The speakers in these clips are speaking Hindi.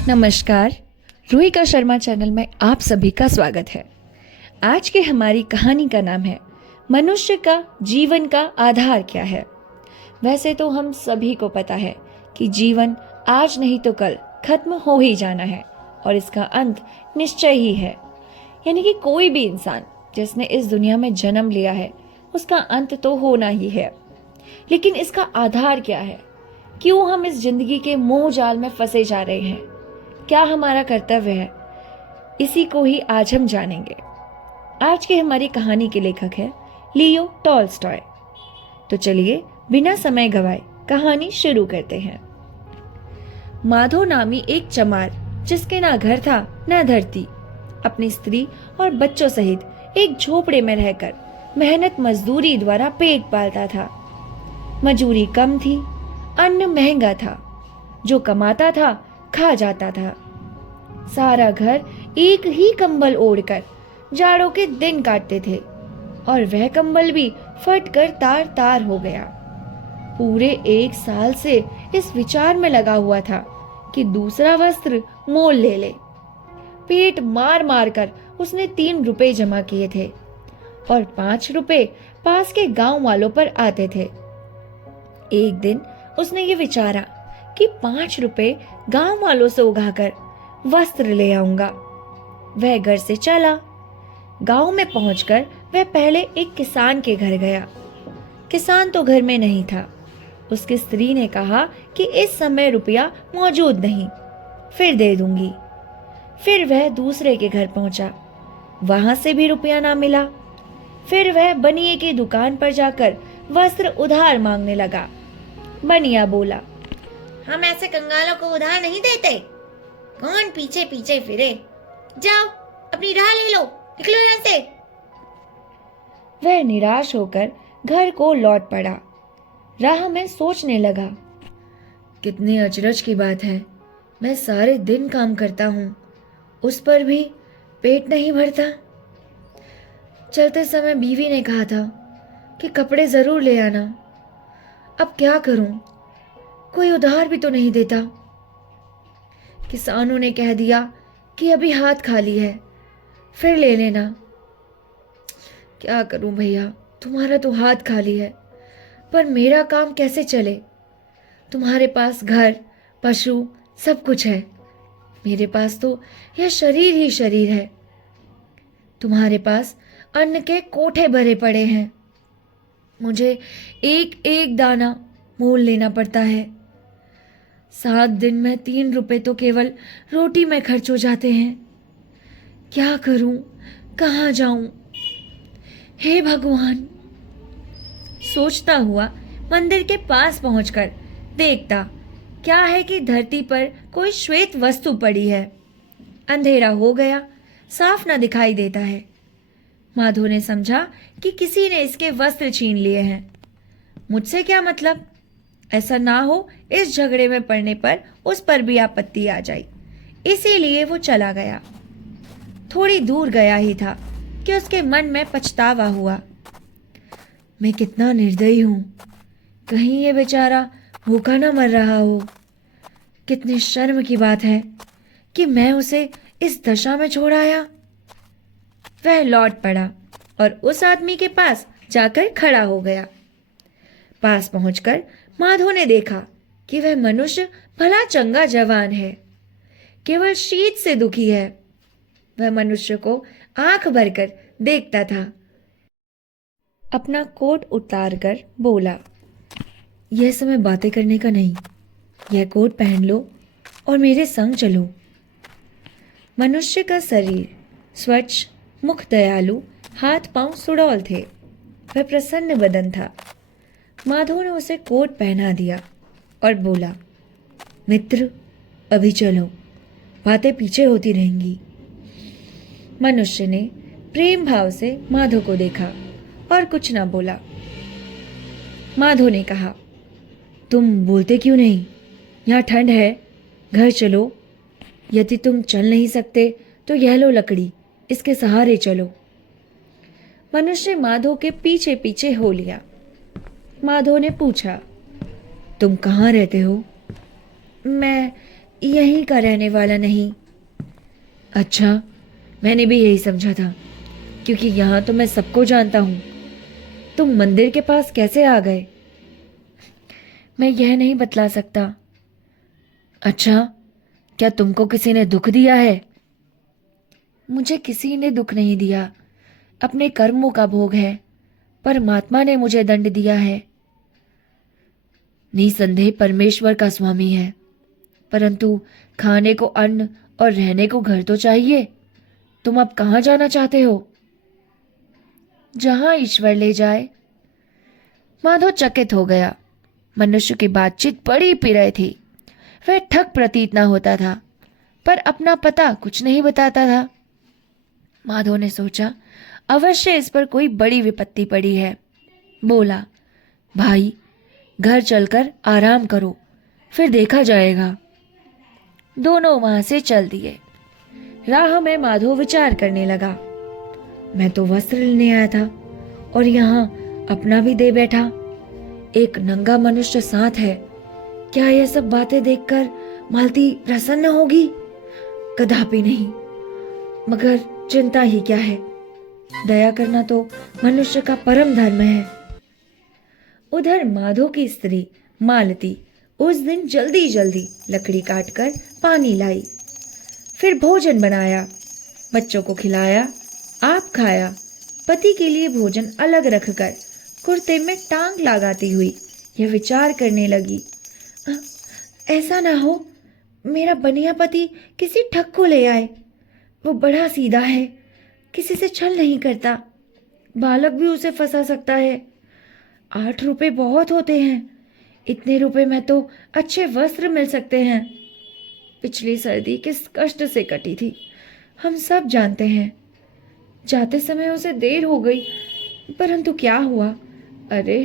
नमस्कार। रूहिका शर्मा चैनल में आप सभी का स्वागत है। आज की हमारी कहानी का नाम है मनुष्य का जीवन का आधार क्या है। वैसे तो हम सभी को पता है कि जीवन आज नहीं तो कल खत्म हो ही जाना है और इसका अंत निश्चय ही है। यानी कि कोई भी इंसान जिसने इस दुनिया में जन्म लिया है उसका अंत तो होना ही है। लेकिन इसका आधार क्या है? क्यों हम इस जिंदगी के मोह जाल में फंसे जा रहे हैं? क्या हमारा कर्तव्य है? इसी को ही आज हम जानेंगे। आज की हमारी कहानी के लेखक है लियो टॉल्स्टॉय। तो चलिए बिना समय गवाए कहानी शुरू करते हैं। माधो नामी एक चमार, जिसके ना घर था ना धरती, अपनी स्त्री और बच्चों सहित एक झोपड़े में रहकर मेहनत मजदूरी द्वारा पेट पालता था। मजूरी कम थी, अन्न महंगा था, जो कमाता था खा जाता था। सारा घर एक ही कंबल ओढ़कर जाड़ों के दिन काटते थे और वह कंबल भी फटकर तार तार हो गया। पूरे 1 साल से इस विचार में लगा हुआ था कि दूसरा वस्त्र मोल ले ले। पेट मार मार कर उसने 3 रुपए जमा किए थे और 5 रुपए पास के गांव वालों पर आते थे। एक दिन उसने ये विचारा कि 5 रुपए गांव वालों से उगाकर वस्त्र ले आऊंगा। वह घर से चला। गांव में पहुंचकर वह पहले एक किसान के घर गया। किसान तो घर में नहीं था। उसकी स्त्री ने कहा कि इस समय रुपया मौजूद नहीं, फिर दे दूंगी। फिर वह दूसरे के घर पहुंचा। वहां से भी रुपया ना मिला। फिर वह बनिए की दुकान पर जाकर वस्त्र उधार मांगने लगा। बनिया बोला, हम ऐसे कंगालों को उधार नहीं देते। कौन पीछे पीछे फिरे? जाओ अपनी राह ले लो, निकलो यहाँ से। वह निराश होकर घर को लौट पड़ा। राह में सोचने लगा, कितनी अचरज की बात है, मैं सारे दिन काम करता हूँ, उस पर भी पेट नहीं भरता। चलते समय बीवी ने कहा था कि कपड़े जरूर ले आना। अब क्या करूं? कोई उधार भी तो नहीं देता। किसानों ने कह दिया कि अभी हाथ खाली है, फिर ले लेना। क्या करूं भैया, तुम्हारा तो हाथ खाली है, पर मेरा काम कैसे चले? तुम्हारे पास घर, पशु सब कुछ है, मेरे पास तो यह शरीर ही शरीर है। तुम्हारे पास अन्न के कोठे भरे पड़े हैं, मुझे एक एक दाना मोल लेना पड़ता है। 7 दिन में 3 रुपए तो केवल रोटी में खर्च हो जाते हैं। क्या करूं? कहाँ जाऊं? हे भगवान! सोचता हुआ मंदिर के पास पहुंचकर देखता क्या है कि धरती पर कोई श्वेत वस्तु पड़ी है। अंधेरा हो गया, साफ ना दिखाई देता है। माधो ने समझा कि किसी ने इसके वस्त्र छीन लिए हैं। मुझसे क्या मतलब? ऐसा ना हो इस झगड़े में पड़ने पर उस पर भी आपत्ति आ जाए। इसीलिए वो चला गया। थोड़ी दूर गया ही था कि उसके मन में पछतावा हुआ। मैं कितना निर्दयी हूं, कहीं ये बेचारा भूखा ना मर रहा हो। कितनी शर्म की बात है कि मैं उसे इस दशा में छोड़ आया। वह लौट पड़ा और उस आदमी के पास जाकर खड़ा हो गया। पास पहुंचकर माधो ने देखा कि वह मनुष्य भला चंगा जवान है, केवल शीत से दुखी है। वह मनुष्य को आंख भरकर देखता था। अपना कोट उतारकर बोला, यह समय बातें करने का नहीं, यह कोट पहन लो और मेरे संग चलो। मनुष्य का शरीर स्वच्छ, मुख दयालु, हाथ पांव सुडौल थे। वह प्रसन्न बदन था। माधव ने उसे कोट पहना दिया और बोला, मित्र अभी चलो, बातें पीछे होती रहेंगी। मनुष्य ने प्रेम भाव से माधव को देखा और कुछ ना बोला। माधव ने कहा, तुम बोलते क्यों नहीं? यहाँ ठंड है, घर चलो। यदि तुम चल नहीं सकते तो यह लो लकड़ी, इसके सहारे चलो। मनुष्य माधव के पीछे पीछे हो लिया। माधव ने पूछा, तुम कहाँ रहते हो? यहीं का रहने वाला नहीं। अच्छा, मैंने भी यही समझा था, क्योंकि यहाँ तो मैं सबको जानता हूँ। तुम मंदिर के पास कैसे आ गए? मैं यह नहीं बतला सकता। अच्छा, क्या तुमको किसी ने दुख दिया है? मुझे किसी ने दुख नहीं दिया, अपने कर्मों का भोग है। परमात्मा ने मुझे दंड दिया है। निसंदेह परमेश्वर का स्वामी है, परंतु खाने को अन्न और रहने को घर तो चाहिए। तुम अब कहाँ जाना चाहते हो? जहां ईश्वर ले जाए। माधव चकित हो गया। मनुष्य की बातचीत बड़ी पिरय थी। वह ठग प्रतीत न होता था, पर अपना पता कुछ नहीं बताता था। माधव ने सोचा, अवश्य इस पर कोई बड़ी विपत्ति पड़ी है। बोला, भाई, घर चलकर आराम करो, फिर देखा जाएगा। दोनों वहां से चल दिए। राह में माधव विचार करने लगा, मैं तो वस्त्र लेने आया था और यहाँ अपना भी दे बैठा। एक नंगा मनुष्य साथ है। क्या यह सब बातें देखकर मालती प्रसन्न होगी? कदापि नहीं। मगर चिंता ही क्या है, दया करना तो मनुष्य का परम धर्म है। उधर माधव की स्त्री मालती उस दिन जल्दी जल्दी लकड़ी काटकर पानी लाई, फिर भोजन बनाया, बच्चों को खिलाया, आप खाया। पति के लिए भोजन अलग रखकर कुर्ते में टांग लगाती हुई यह विचार करने लगी, ऐसा ना हो मेरा बनिया पति किसी ठग को ले आए। वो बड़ा सीधा है, किसी से छल नहीं करता। बालक भी उसे फंसा सकता है। 8 रुपए बहुत होते हैं। इतने रुपए में तो अच्छे वस्त्र मिल सकते हैं। पिछली सर्दी किस कष्ट से कटी थी, हम सब जानते हैं। जाते समय उसे देर हो गई, परंतु क्या हुआ? अरे,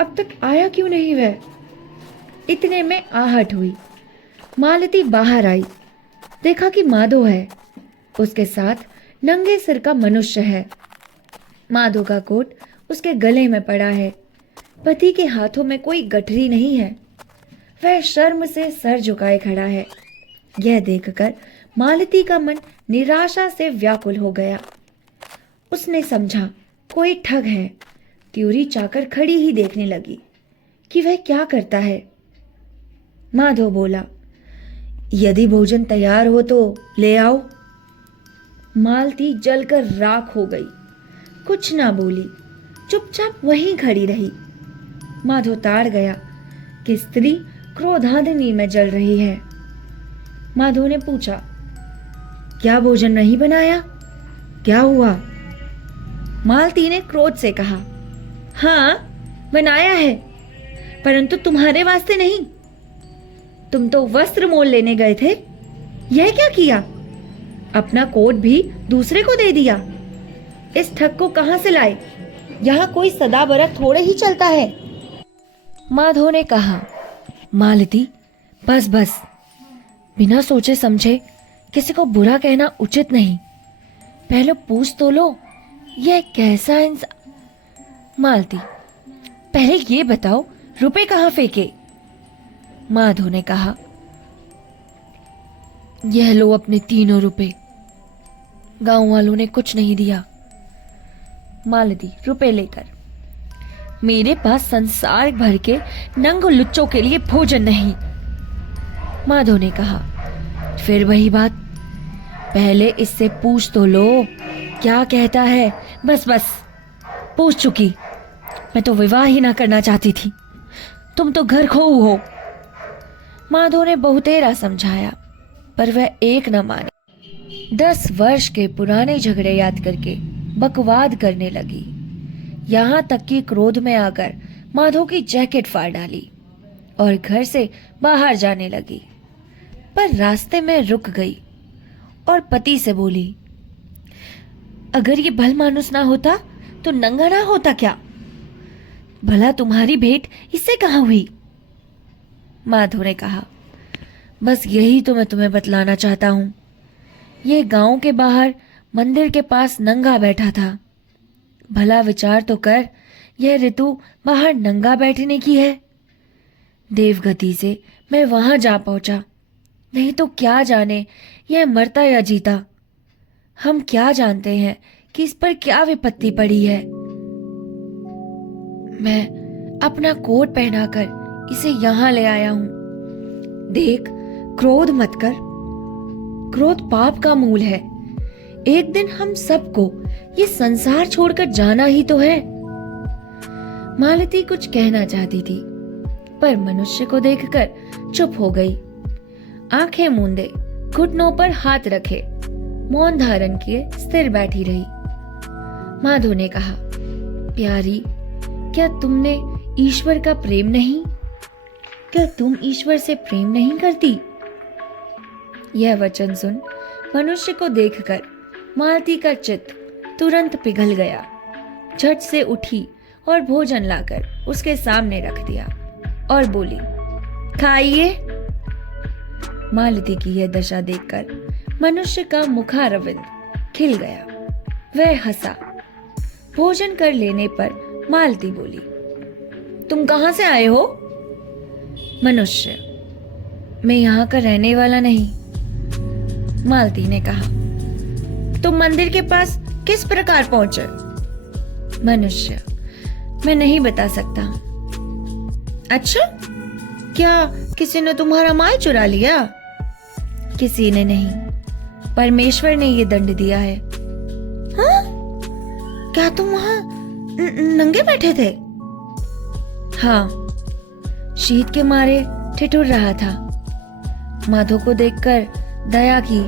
अब तक आया क्यों नहीं वह? इतने में आहट हुई। मालती बाहर आई, देखा कि माधव है। उसके साथ नंगे सिर का मनुष्य है। माधव का कोट उसके गले में पड़ा है। पति के हाथों में कोई गठरी नहीं है। वह शर्म से सर झुकाए खड़ा है। यह देखकर मालती का मन निराशा से व्याकुल हो गया। उसने समझा कोई ठग है। त्योरी चाकर खड़ी ही देखने लगी कि वह क्या करता है। माधव बोला, यदि भोजन तैयार हो तो ले आओ। मालती जलकर राख हो गई। कुछ ना बोली, चुपचाप वहीं खड़ी रही। माधव ताड़ गया कि स्त्री क्रोधाग्नि में जल रही है। माधव ने पूछा, क्या भोजन नहीं बनाया? क्या हुआ? मालती ने क्रोध से कहा, हाँ बनाया है, परंतु तुम्हारे वास्ते नहीं। तुम तो वस्त्र मोल लेने गए थे। यह क्या किया? अपना कोट भी दूसरे को दे दिया। इस ठग को कहां से लाए? यहाँ कोई सदा बरत थोड़े ही चलता है। माधव ने कहा, मालती बस बस, बिना सोचे समझे किसी को बुरा कहना उचित नहीं। पहले पूछ तो लो, यह कैसा इंसान। मालती, पहले ये बताओ रुपए कहाँ फेंके? माधव ने कहा, यह लो अपने 3 रुपए। गांव वालों ने कुछ नहीं दिया। मालती रुपए लेकर, मेरे पास संसार भर के नंग लुच्चों के लिए भोजन नहीं। माधव ने कहा, फिर वही बात, पहले इससे पूछ तो लो क्या कहता है। बस बस, पूछ चुकी। मैं तो विवाह ही ना करना चाहती थी, तुम तो घर खोऊ हो। माधव ने बहुतेरा समझाया, पर वह एक न माने। 10 वर्ष के पुराने झगड़े याद करके बकवाद करने लगी। यहाँ तक कि क्रोध में आकर माधव की जैकेट फाड़ डाली और घर से बाहर जाने लगी। पर रास्ते में रुक गई और पति से बोली, अगर ये भल मानुस ना होता तो नंगा ना होता क्या? भला तुम्हारी भेंट इससे कहाँ हुई? माधव ने कहा, बस यही तो मैं तुम्हें बतलाना चाहता हूं। ये गांव के बाहर मंदिर के पास नंगा बैठा था। भला विचार तो कर, यह ऋतु बाहर नंगा बैठने की है। देवगति से मैं वहां जा पहुंचा। नहीं तो क्या जाने यह मरता या जीता। हम क्या जानते हैं कि इस पर क्या विपत्ति पड़ी है। मैं अपना कोट पहनाकर इसे यहाँ ले आया हूं। देख, क्रोध मत कर। क्रोध पाप का मूल है। एक दिन हम सबको ये संसार छोड़कर जाना ही तो है। मालती कुछ कहना चाहती थी, पर मनुष्य को देखकर चुप हो गई। आंखें मूंदे, घुटनों पर हाथ रखे, मौन धारण किए स्थिर बैठी रही। माधो ने कहा, प्यारी, क्या तुमने ईश्वर का प्रेम नहीं? क्या तुम ईश्वर से प्रेम नहीं करती? यह वचन सुन मनुष्य को देखकर मालती का चित्त तुरंत पिघल गया। झट से उठी और भोजन लाकर उसके सामने रख दिया और बोली, खाइए। मालती की यह दशा देखकर मनुष्य का मुखारविंद खिल गया। वह हंसा। भोजन कर लेने पर मालती बोली, तुम कहां से आए हो? मनुष्य, मैं यहाँ का रहने वाला नहीं। मालती ने कहा, तुम मंदिर के पास किस प्रकार पहुंचे? मनुष्य, मैं नहीं बता सकता। अच्छा, क्या किसी ने तुम्हारा माल चुरा लिया? किसी ने नहीं, परमेश्वर ने ये दंड दिया है। हाँ? क्या तुम वहां नंगे बैठे थे? हाँ, शीत के मारे ठिठुर रहा था। माधो को देखकर दया की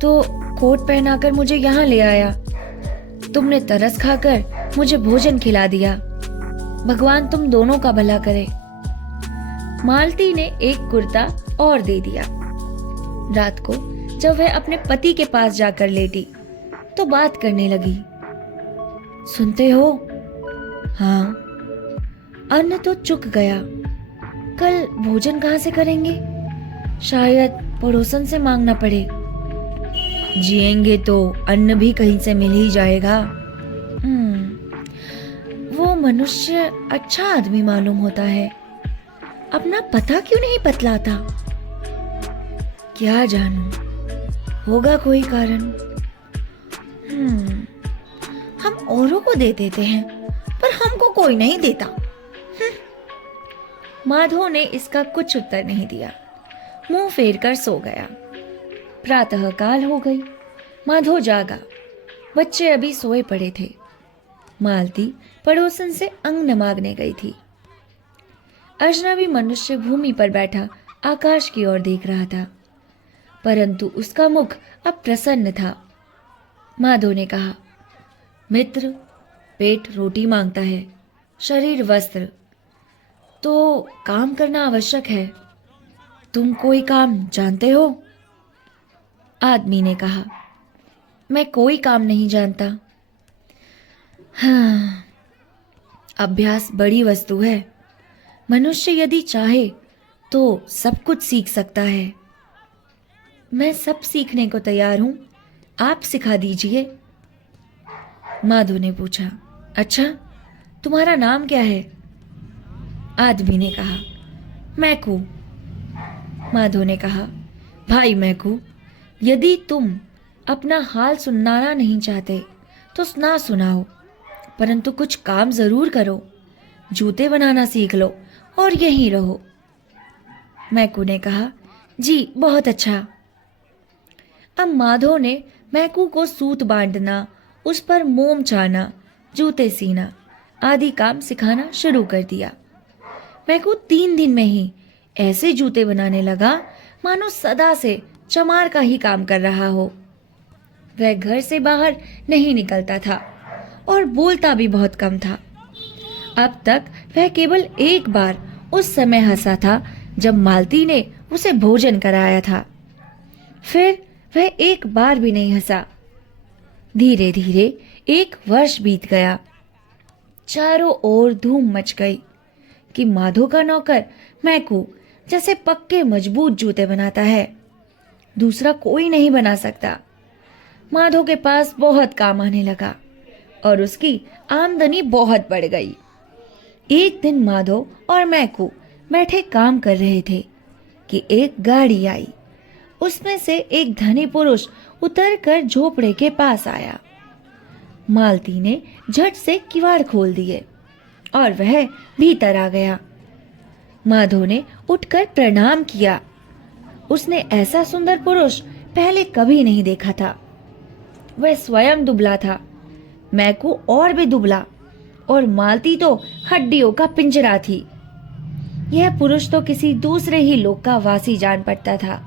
तो कोट पहनाकर मुझे यहाँ ले आया। तुमने तरस खाकर मुझे भोजन खिला दिया। भगवान तुम दोनों का भला करे। मालती ने एक कुर्ता और दे दिया। रात को जब वह अपने पति के पास जाकर लेटी तो बात करने लगी। सुनते हो? हाँ। अन्न तो चुक गया। कल भोजन कहाँ से करेंगे? शायद पड़ोसन से मांगना पड़े। जिएंगे तो अन्न भी कहीं से मिल ही जाएगा। वो मनुष्य अच्छा आदमी मालूम होता है। अपना पता क्यों नहीं बतलाता? क्या जानूं, होगा कोई कारण। हम औरों को दे देते हैं, पर हमको कोई नहीं देता। माधो ने इसका कुछ उत्तर नहीं दिया। मुंह फेर कर सो गया। प्रातः काल हो गई। माधो जागा। बच्चे अभी सोए पड़े थे। मालती पड़ोसन से अंग मांगने गई थी। अजनबी मनुष्य भूमि पर बैठा आकाश की ओर देख रहा था, परंतु उसका मुख अब प्रसन्न था। माधो ने कहा, मित्र, पेट रोटी मांगता है, शरीर वस्त्र, तो काम करना आवश्यक है। तुम कोई काम जानते हो? आदमी ने कहा, मैं कोई काम नहीं जानता। हाँ, अभ्यास बड़ी वस्तु है। मनुष्य यदि चाहे तो सब कुछ सीख सकता है। मैं सब सीखने को तैयार हूं, आप सिखा दीजिए। माधो ने पूछा, अच्छा, तुम्हारा नाम क्या है? आदमी ने कहा, मैकू। माधो ने कहा, भाई मैकू, यदि तुम अपना हाल सुनाना नहीं चाहते तो ना सुनाओ, परंतु कुछ काम जरूर करो। जूते बनाना सीख लो और यहीं रहो। मैकू ने कहा, जी बहुत अच्छा। अब माधो ने मैकू को सूत बांधना, उस पर मोम छाना, जूते सीना आदि काम सिखाना शुरू कर दिया। मैकू 3 दिन में ही ऐसे जूते बनाने लगा मानो सदा से चमार का ही काम कर रहा हो। वह घर से बाहर नहीं निकलता था और बोलता भी बहुत कम था। अब तक वह केवल एक बार उस समय हंसा था जब मालती ने उसे भोजन कराया था। फिर वह एक बार भी नहीं हंसा। धीरे धीरे 1 वर्ष बीत गया। चारों ओर धूम मच गई कि माधो का नौकर मैकू जैसे पक्के मजबूत जूते बनाता है, दूसरा कोई नहीं बना सकता। माधो के पास बहुत काम आने लगा और उसकी आमदनी बहुत बढ़ गई। एक दिन माधो और मैकू बैठे काम कर रहे थे कि एक गाड़ी आई उसमें से एक धनी पुरुष उतरकर झोपड़े के पास आया। मालती ने झट से किवाड़ खोल दिए और वह भीतर आ गया। माधो ने उठकर प्रणाम किया। उसने ऐसा सुंदर पुरुष पहले कभी नहीं देखा था। वह स्वयं दुबला था, मैकू और भी दुबला, और मालती तो हड्डियों का पिंजरा थी। यह पुरुष तो किसी दूसरे ही लोक का वासी जान पड़ता था।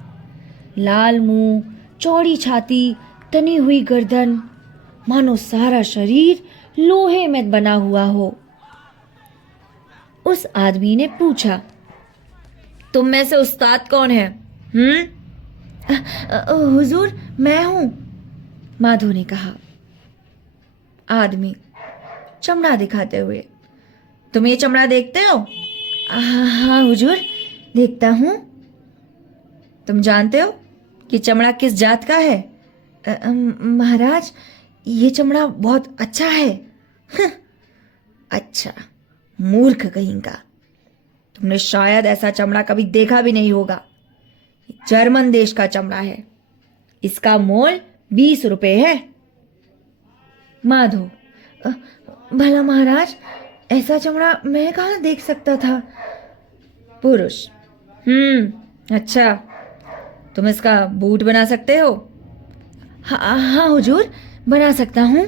लाल मुंह, चौड़ी छाती, तनी हुई गर्दन, मानो सारा शरीर लोहे में बना हुआ हो। उस आदमी ने पूछा, तुम में से उस्ताद कौन है? हुजूर, मैं हूं, माधो ने कहा। आदमी चमड़ा दिखाते हुए, तुम ये चमड़ा देखते हो? हाँ हुजूर, देखता हूं। तुम जानते हो कि चमड़ा किस जात का है? महाराज, ये चमड़ा बहुत अच्छा है। अच्छा, मूर्ख कहीं का, तुमने शायद ऐसा चमड़ा कभी देखा भी नहीं होगा। ये जर्मन देश का चमड़ा है। इसका मोल 20 रुपए है। माधो, भला महाराज, ऐसा चमड़ा मैं कहाँ देख सकता था? पुरुष, अच्छा, तुम इसका बूट बना सकते हो? हाँ हुजूर, बना सकता हूँ।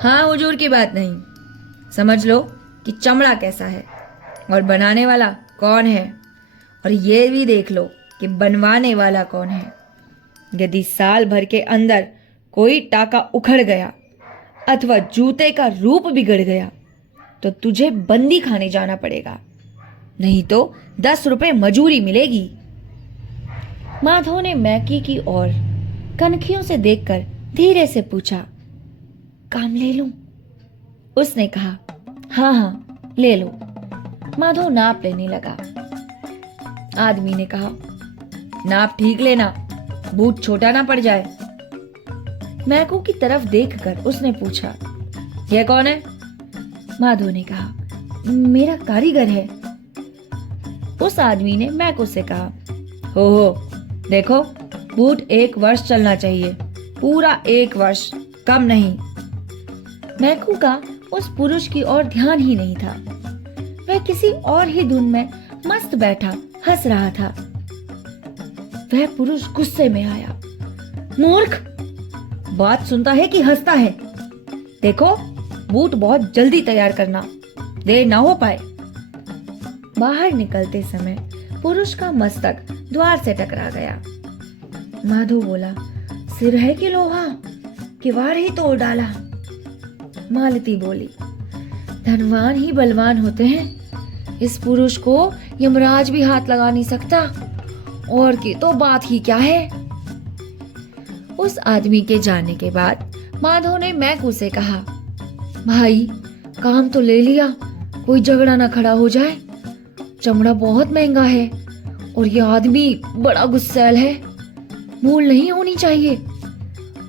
हाँ हुजूर की बात नहीं, समझ लो कि चमड़ा कैसा है और बनाने वाला कौन है, और ये भी देख लो कि बनवाने वाला कौन है। यदि साल भर के अंदर कोई टाका उखड़ गया अथवा जूते का रूप बिगड़ गया तो तुझे बंदी खाने जाना पड़ेगा, नहीं तो 10 रुपए मजूरी मिलेगी। माधव ने मैकी की ओर कनखियों से देखकर धीरे से पूछा, काम ले लूं? उसने कहा, हाँ ले लो। माधव नाप लेने लगा। आदमी ने कहा, नाप ठीक लेना, बूट छोटा ना पड़ जाए। मैकू की तरफ देखकर उसने पूछा, यह कौन है? माधव ने कहा, मेरा कारीगर है। उस आदमी ने मैकू से कहा, हो देखो, बूट 1 वर्ष चलना चाहिए, पूरा 1 वर्ष, कम नहीं। मैकू का उस पुरुष की ओर ध्यान ही नहीं था। वह किसी और ही धुन में मस्त बैठा हंस रहा था। वह पुरुष गुस्से में आया, मूर्ख, बात सुनता है कि हंसता है? देखो, बूट बहुत जल्दी तैयार करना, देर ना हो पाए। बाहर निकलते समय पुरुष का मस्तक द्वार से टकरा गया। माधो बोला, सिर है कि लोहा, किवाड़ ही तोड़ डाला। मालती बोली, धनवान ही बलवान होते हैं, इस पुरुष को यमराज भी हाथ लगा नहीं सकता, और की तो बात ही क्या है। उस आदमी के जाने के बाद माधव ने मैकू से कहा, भाई, काम तो ले लिया, कोई झगड़ा ना खड़ा हो जाए। चमड़ा बहुत महंगा है और यह आदमी बड़ा गुस्सैल है, भूल नहीं होनी चाहिए।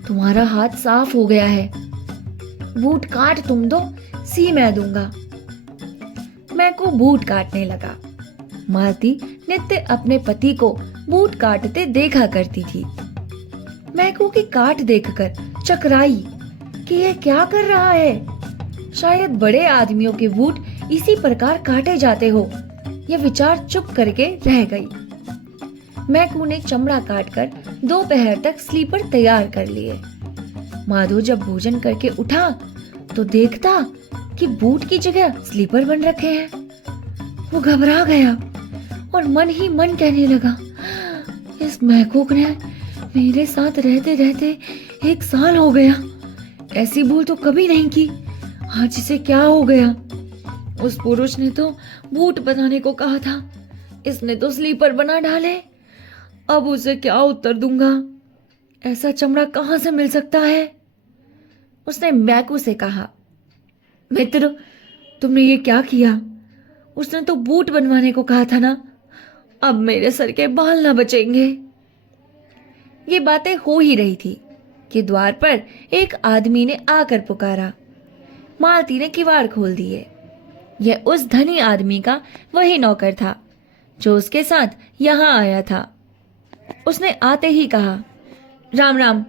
तुम्हारा हाथ साफ हो गया है, बूट काट तुम दो, सी मैं दूंगा। मैकू बूट काटने लगा। मालती नित्य अपने पति को बूट काटते देखा करती थी। मैकू की काट देखकर चकराई कि यह क्या कर रहा है। शायद बड़े आदमियों के बूट इसी प्रकार काटे जाते हो। यह विचार चुप करके रह गई। मैकू ने चमड़ा काटकर दोपहर तक स्लीपर तैयार कर लिए। माधो जब भोजन करके उठा तो देखता कि बूट की जगह स्लीपर बन रखे हैं। वो घबरा गया और मन ही मन कहने लगा, इस महकूक ने मेरे साथ रहते रहते 1 साल हो गया, ऐसी भूल तो कभी नहीं की, आज इसे क्या हो गया। उस पुरुष ने तो बूट बनाने को कहा था, इसने तो स्लीपर बना डाले। अब उसे क्या उत्तर दूंगा, ऐसा चमड़ा कहाँ से मिल सकता है। उसने मैकू से कहा, मित्र, तुमने ये क्या किया? उसने तो बूट बनवाने को कहा था ना, अब मेरे सर के बाल ना बचेंगे। ये बातें हो ही रही थी कि द्वार पर एक आदमी ने आकर पुकारा। मालती ने किवाड़ खोल दिए। यह उस धनी आदमी का वही नौकर था जो उसके साथ यहाँ आया था। उसने आते ही कहा, राम राम,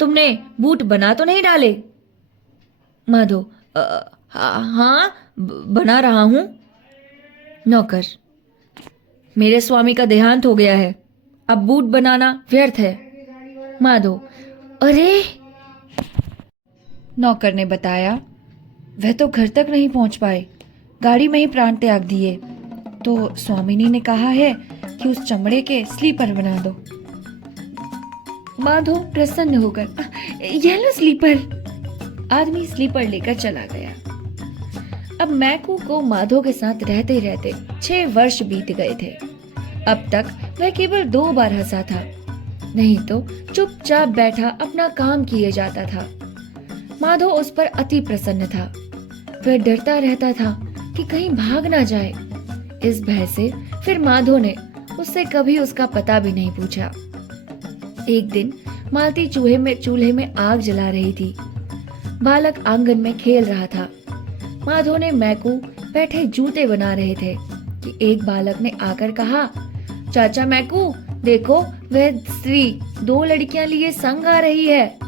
तुमने बूट बना तो नहीं डाले? माधो, हाँ, बना रहा हूं। नौकर, मेरे स्वामी का देहांत हो गया है, अब बूट बनाना व्यर्थ है। माधो, अरे, नौकर ने बताया, वह तो घर तक नहीं पहुंच पाए, गाड़ी में ही प्राण त्याग दिए, तो स्वामिनी ने कहा है कि उस चमड़े के स्लीपर बना दो। माधो प्रसन्न होकर, यह लो स्लीपर। आदमी स्लीपर लेकर चला गया। अब मैकू को माधो के साथ रहते रहते 6 वर्ष बीत गए थे। अब तक वह केवल 2 बार हंसा था, नहीं तो चुपचाप बैठा अपना काम किए जाता था। माधो उस पर अति प्रसन्न था। वह डरता रहता था कि कहीं भाग ना जाए। इस भय से फिर माधो ने उससे कभी उसका पता भी नहीं पूछा। एक दिन मालती चूल्हे में आग जला रही थी। बालक आंगन में खेल रहा था। माधो ने मैकू बैठे जूते बना रहे थे कि एक बालक ने आकर कहा, चाचा मैकू, देखो वह स्त्री 2 लड़कियां लिए संग आ रही है।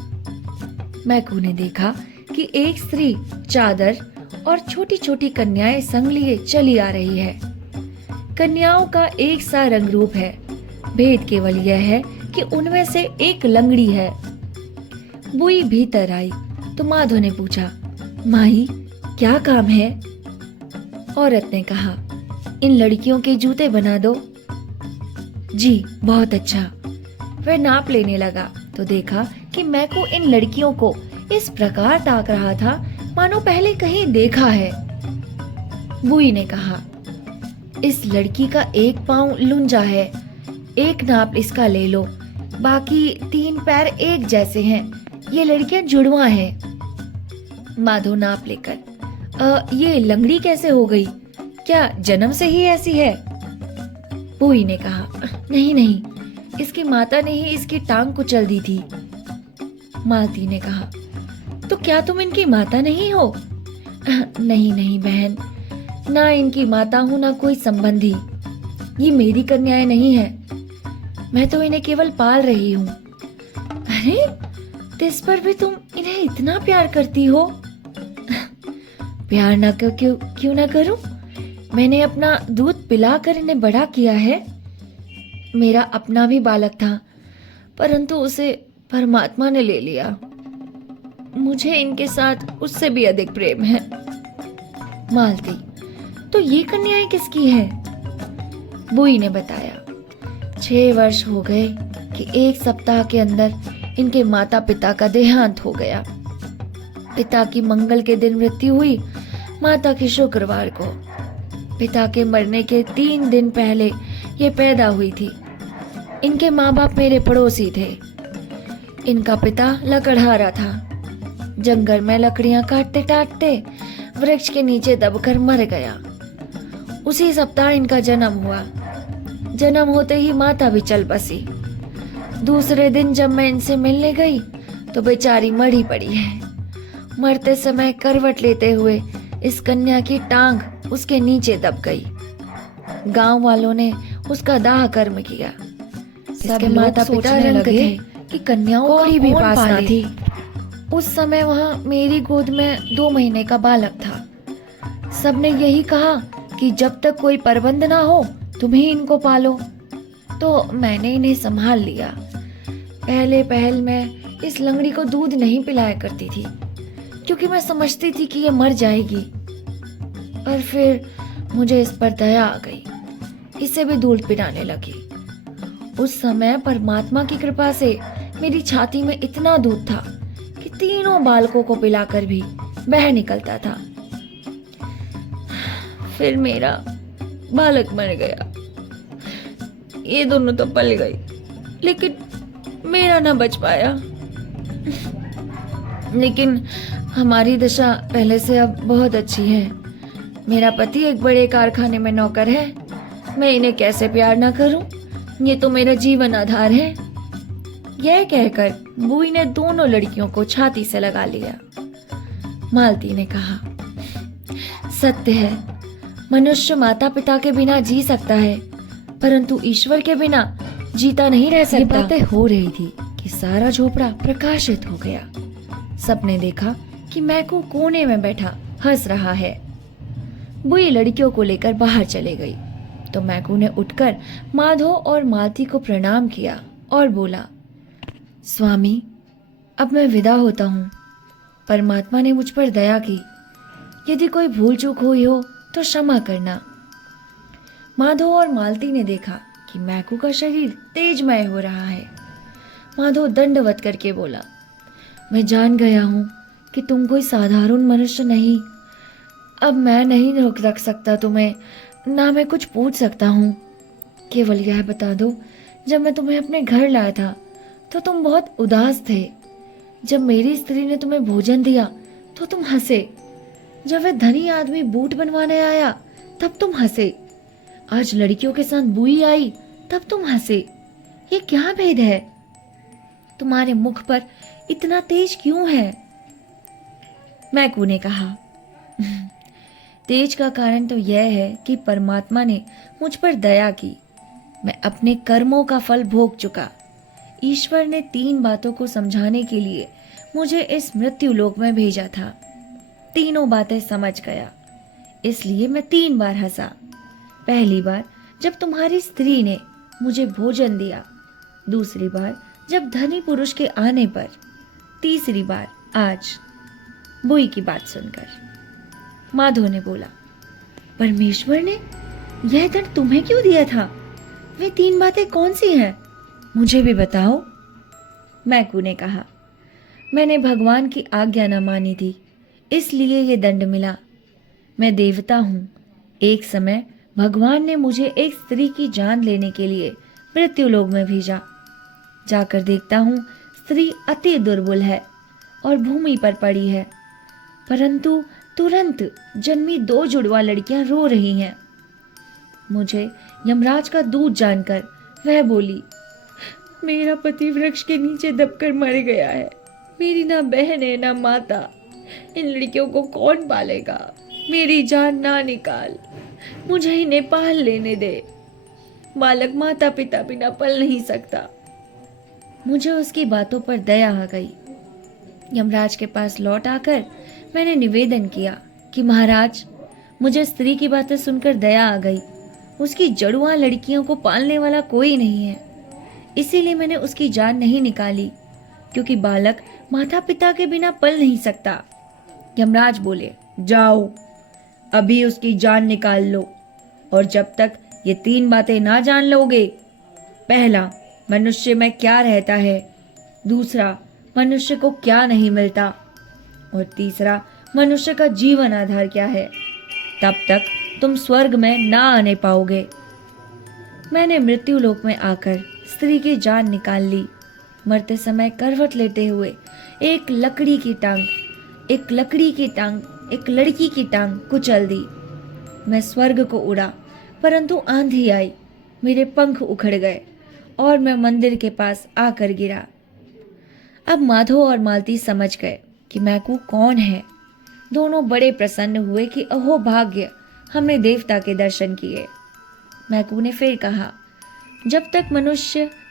मैकू ने देखा कि एक स्त्री चादर और छोटी छोटी कन्याएं संग लिए चली आ रही है। कन्याओं का एक सा रंग रूप है, भेद केवल यह है कि उनमें से एक लंगड़ी है। बुई भीतर आई तो माधो ने पूछा, माही, क्या काम है? औरत ने कहा, इन लड़कियों के जूते बना दो। जी, बहुत अच्छा। वह नाप लेने लगा तो देखा कि मैकू इन लड़कियों को इस प्रकार ताक रहा था मानो पहले कहीं देखा है। बुई ने कहा, इस लड़की का एक पांव लुंजा है, एक नाप इसका ले लो, बाकी 3 पैर एक जैसे हैं, ये लड़कियां जुड़वा हैं। माधो नाप लेकर, ये लंगड़ी कैसे हो गई? क्या जन्म से ही ऐसी है? बुई ने कहा, नहीं नहीं, इसकी माता ने ही इसकी टांग कुचल दी थी। मालती ने कहा, तो क्या तुम इनकी माता नहीं हो? नहीं नहीं बहन, ना इनकी माता हूँ ना कोई संबंधी। ये मेरी कन्याएं नहीं है, मैं तो इन्हें केवल पाल रही हूँ। अरे, तिस पर भी तुम इन्हें इतना प्यार करती हो? प्यार ना क्यों ना करूं? मैंने अपना दूध पिलाकर इन्हें बड़ा किया है। मेरा अपना भी बालक था, परंतु उसे परमात्मा ने ले लिया। मुझे इनके साथ उससे भी अधिक प्रेम है। मालती, तो ये कन्याएं किसकी हैं? बुई ने बताया, 6 वर्ष हो गए कि 1 सप्ताह के अंदर इनके माता पिता का देहांत हो गया। पिता की मंगल के दिन मृत्यु हुई, माता की शुक्रवार को। पिता के मरने के 3 दिन पहले ये पैदा हुई थी। इनके माँ बाप मेरे पड़ोसी थे। इनका पिता लकड़हारा था। जंगल में लकड़ियां काटते काटते वृक्ष के नीचे दबकर मर गया। उसी सप्ताह इनका जन्म हुआ। जन्म होते ही माता भी चल बसी। दूसरे दिन जब मैं इनसे मिलने गई तो बेचारी मरी पड़ी है। मरते समय करवट लेते हुए इस कन्या की टांग उसके नीचे दब गई। गांव वालों ने उसका दाह कर्म किया। इसके माता पिता रंग थे कि कन्याओं को भी पास ना थी। उस समय वहाँ मेरी गोद में 2 महीने का बालक था। सबने यही कहा कि जब तक कोई प्रबंध ना हो तुम ही इनको पालो। तो मैंने इन्हें संभाल लिया। पहल मैं इस लंगड़ी को दूध नहीं पिलाया करती थी, क्योंकि मैं समझती थी कि ये मर जाएगी। और फिर मुझे इस पर दया आ गई, इसे भी दूध पिलाने लगी। उस समय परमात्मा की कृपा से मेरी छाती में इतना दूध था कि 3 बालकों को पिलाकर भी बह निकलता था। फिर मेरा बालक मर गया। ये दोनों तो पल गई, लेकिन मेरा ना बच पाया। लेकिन हमारी दशा पहले से अब बहुत अच्छी है। मेरा पति एक बड़े कारखाने में नौकर है। मैं इन्हें कैसे प्यार ना करूं? ये तो मेरा जीवन आधार है। यह कहकर बुई ने दोनों लड़कियों को छाती से लगा लिया। मालती ने कहा, सत्य है, मनुष्य माता पिता के बिना जी सकता है, परंतु ईश्वर के बिना जीता नहीं रह सकता। ये बातें हो रही थी कि सारा झोपड़ा प्रकाशित हो गया। सबने देखा कि मैकू कोने में बैठा हंस रहा है। बुई लड़कियों को लेकर बाहर चले गई तो मैकू ने उठकर माधो और मालती को प्रणाम किया और बोला, स्वामी, अब मैं विदा होता हूँ। परमात्मा ने मुझ पर दया की। यदि कोई भूल चूक हुई हो तो क्षमा करना। माधो और मालती ने देखा कि मैकू का शरीर तेजमय हो रहा है। माधो दंडवत करके बोला, मैं जान गया हूँ कि तुम कोई साधारण मनुष्य नहीं। अब मैं नहीं रोक रख सकता तुम्हें, ना मैं कुछ पूछ सकता हूँ। केवल यह बता दो, जब मैं तुम्हें अपने घर लाया था तो तुम बहुत उदास थे। जब मेरी स्त्री ने तुम्हें भोजन दिया तो तुम हंसे। जब वह धनी आदमी बूट बनवाने आया तब तुम हंसे। आज लड़कियों के साथ बुई आई तब तुम हंसे। ये क्या भेद है? तुम्हारे मुख पर इतना तेज क्यों है? मैकू ने कहा, तेज का कारण तो यह है कि परमात्मा ने मुझ पर दया की। मैं अपने कर्मों का फल भोग चुका। ईश्वर ने 3 बातों को समझाने के लिए मुझे इस मृत्यु लोक में भेजा था। तीनों बातें समझ गया, इसलिए मैं 3 बार हंसा। पहली बार जब तुम्हारी स्त्री ने मुझे भोजन दिया, दूसरी बार जब धनी पुरुष के आने पर, तीसरी बार आज बुई की बात सुनकर। माधो ने बोला, परमेश्वर ने यह दंड तुम्हें क्यों दिया था? वे 3 बातें कौन सी हैं? मुझे भी बताओ। मैकू ने कहा, मैंने भगवान की आज्ञा न मानी थी, इसलिए ये दंड मिला। मैं देवता हूँ। एक समय भगवान ने मुझे एक स्त्री की जान लेने के लिए मृत्युलोक में भेजा। जाकर देखता हूँ स्त्री अति दुर्बल है और भूमि पर पड़ी है, परंतु तुरंत जन्मी 2 जुड़वा लड़कियां रो रही हैं। मुझे यमराज का दूत जानकर वह बोली, मेरा पति वृक्ष के नीचे दबकर मर गया है। मेरी ना बहन है ना माता। इन लड़कियों को कौन पालेगा? मेरी जान ना निकाल, मुझे इन्हें पाल लेने दे। बालक माता पिता बिना पल नहीं सकता। मुझे उसकी बातों पर दया आ गई। यमराज के पास लौट आकर मैंने निवेदन किया कि महाराज, मुझे स्त्री की बातें सुनकर दया आ गई। उसकी जड़ुआ लड़कियों को पालने वाला कोई नहीं है, इसीलिए मैंने उसकी जान नहीं निकाली, क्योंकि बालक माता पिता के बिना पल नहीं सकता। यमराज बोले, जाओ अभी उसकी जान निकाल लो, और जब तक ये 3 बातें ना जान लोगे, पहला, मनुष्य में क्या रहता है, दूसरा, मनुष्य को क्या नहीं मिलता, और तीसरा, मनुष्य का जीवन आधार क्या है, तब तक तुम स्वर्ग में ना आने पाओगे। मैंने मृत्यु लोक में आकर स्त्री की जान निकाल ली। मरते समय करवट लेते हुए एक लकड़ी की टांग एक लड़की की टांग कुचल दी। मैं स्वर्ग को उड़ा, परंतु आंधी आई, मेरे पंख उखड़ गए और मैं मंदिर के पास आकर गिरा। अब माधो और मालती समझ गए कि मैकू कौन है। दोनों बड़े प्रसन्न हुए कि अहो भाग्य, हमने देवता के दर्शन किए। मैकू ने फिर कहा, जब तक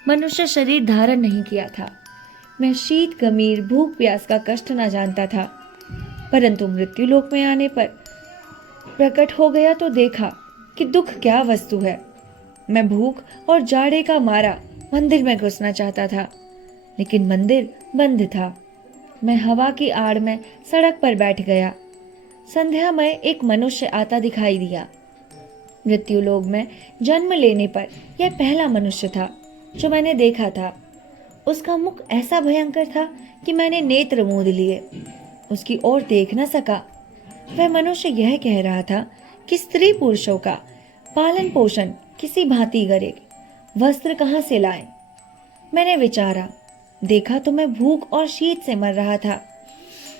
मनुष्य शरीर धारण नहीं किया था, मैं शीत गमीर भूख प्यास का कष्ट न जानता था, परंतु मृत्यु लोक में आने पर प्रकट हो गया तो देखा कि दुख क्या वस्तु है। मैं भूख और जाड़े का मारा मंदिर में घुसना चाहता था, लेकिन मंदिर बंद था। मैं हवा की आड़ में सड़क पर बैठ गया। संध्या में एक मनुष्य आता दिखाई दिया। मृत्यु लोक में जन्म लेने पर यह पहला मनुष्य था जो मैंने देखा था। उसका मुख ऐसा भयंकर था कि मैंने नेत्र मूंद लिए, उसकी ओर देख न सका। वह मनुष्य यह कह रहा था कि स्त्री पुरुषों का पालन पोषण किसी भांति करे, वस्त्र कहाँ से लाए। मैंने विचारा, देखा तो मैं भूख और शीत से मर रहा था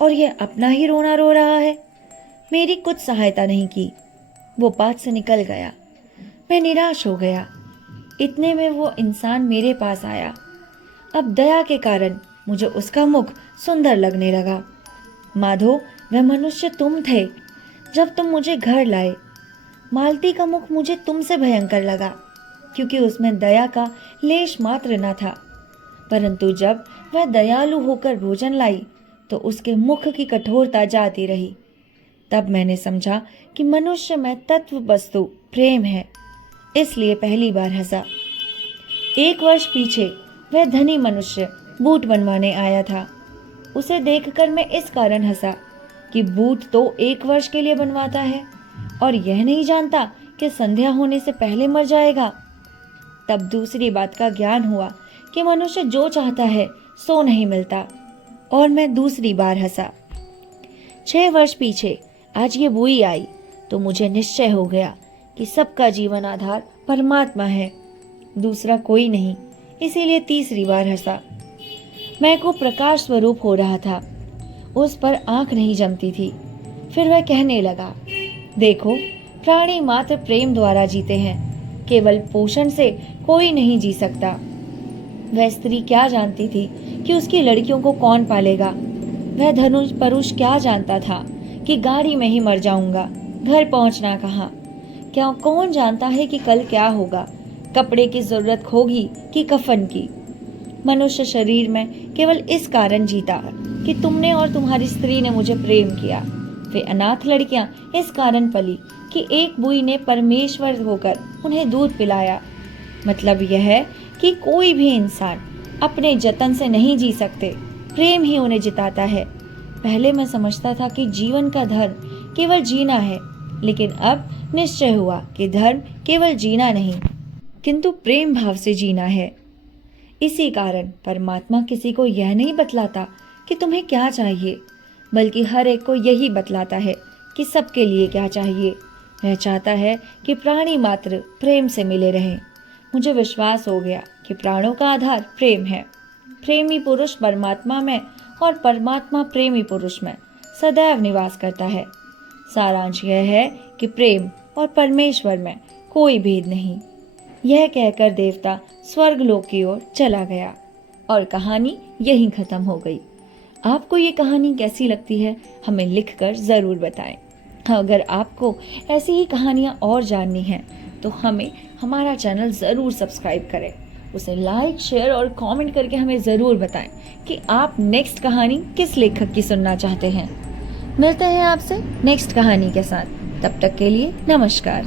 और यह अपना ही रोना रो रहा है। मेरी कुछ सहायता नहीं की। वो पास से निकल गया। मैं निराश हो गया। इतने में वो इंसान मेरे पास आया। अब दया के कारण मुझे उसका मुख सुंदर लगने लगा। माधो, वह मनुष्य तुम थे जब तुम मुझे घर लाए। मालती का मुख मुझे तुमसे भयंकर लगा। क्योंकि उसमें दया का लेश मात्र न था। परंतु जब वह दयालु होकर भोजन लाई तो उसके मुख की कठोरता जाती रही। तब मैंने समझा कि मनुष्य में तत्व वस्तु प्रेम है, इसलिए पहली बार हंसा। 1 वर्ष पीछे वह धनी मनुष्य बूट बनवाने आया था। उसे देखकर मैं इस कारण हंसा कि बूट तो 1 वर्ष के लिए बनवाता है और यह नहीं जानता कि संध्या होने से पहले मर जाएगा। तब दूसरी बात का ज्ञान हुआ कि मनुष्य जो चाहता है सो नहीं मिलता, और मैं दूसरी बार हंसा। 6 वर्ष पीछे आज ये बुई आई तो मुझे निश्चय हो गया कि सबका जीवन आधार परमात्मा है, दूसरा कोई नहीं, इसीलिए तीसरी बार हंसा। मैं को प्रकाश स्वरूप हो रहा था, उस पर आंख नहीं जमती थी। फिर वह कहने लगा, देखो प्राणी मात्र प्रेम द्वारा जीते हैं, केवल पोषण से कोई नहीं जी सकता। वह स्त्री क्या जानती थी कि उसकी लड़कियों को कौन पालेगा। वह धनुष परुष क्या जानता था कि गाड़ी में ही मर जाऊंगा, घर पहुंचना कहाँ। क्या कौन जानता है कि कल क्या होगा, कपड़े की जरूरत होगी कि कफन की। मनुष्य शरीर में केवल इस कारण जीता कि तुमने और तुम्हारी स्त्री ने मुझे प्रेम किया। वे अनाथ लड़कियां इस कारण पली कि एक बुई ने परमेश्वर होकर उन्हें दूध पिलाया। मतलब यह है कि कोई भी इंसान अपने जतन से नहीं जी सकते, प्रेम ही उन्हें जिताता है। पहले मैं समझता था कि जीवन का धर्म केवल जीना है, लेकिन अब निश्चय हुआ कि धर्म केवल जीना नहीं किंतु प्रेम भाव से जीना है। इसी कारण परमात्मा किसी को यह नहीं बतलाता कि तुम्हें क्या चाहिए, बल्कि हर एक को यही बतलाता है कि सबके लिए क्या चाहिए। वह चाहता है कि प्राणी मात्र प्रेम से मिले रहें। मुझे विश्वास हो गया कि प्राणों का आधार प्रेम है। प्रेमी पुरुष परमात्मा में और परमात्मा प्रेमी पुरुष में सदैव निवास करता है। सारांश यह है कि प्रेम और परमेश्वर में कोई भेद नहीं। यह कहकर देवता स्वर्ग लोक की ओर चला गया और कहानी यहीं खत्म हो गई। आपको ये कहानी कैसी लगती है हमें लिखकर ज़रूर बताएं। अगर आपको ऐसी ही कहानियाँ और जाननी हैं तो हमें हमारा चैनल ज़रूर सब्सक्राइब करें, उसे लाइक शेयर और कमेंट करके हमें ज़रूर बताएं कि आप नेक्स्ट कहानी किस लेखक की सुनना चाहते हैं। मिलते हैं आपसे नेक्स्ट कहानी के साथ, तब तक के लिए नमस्कार।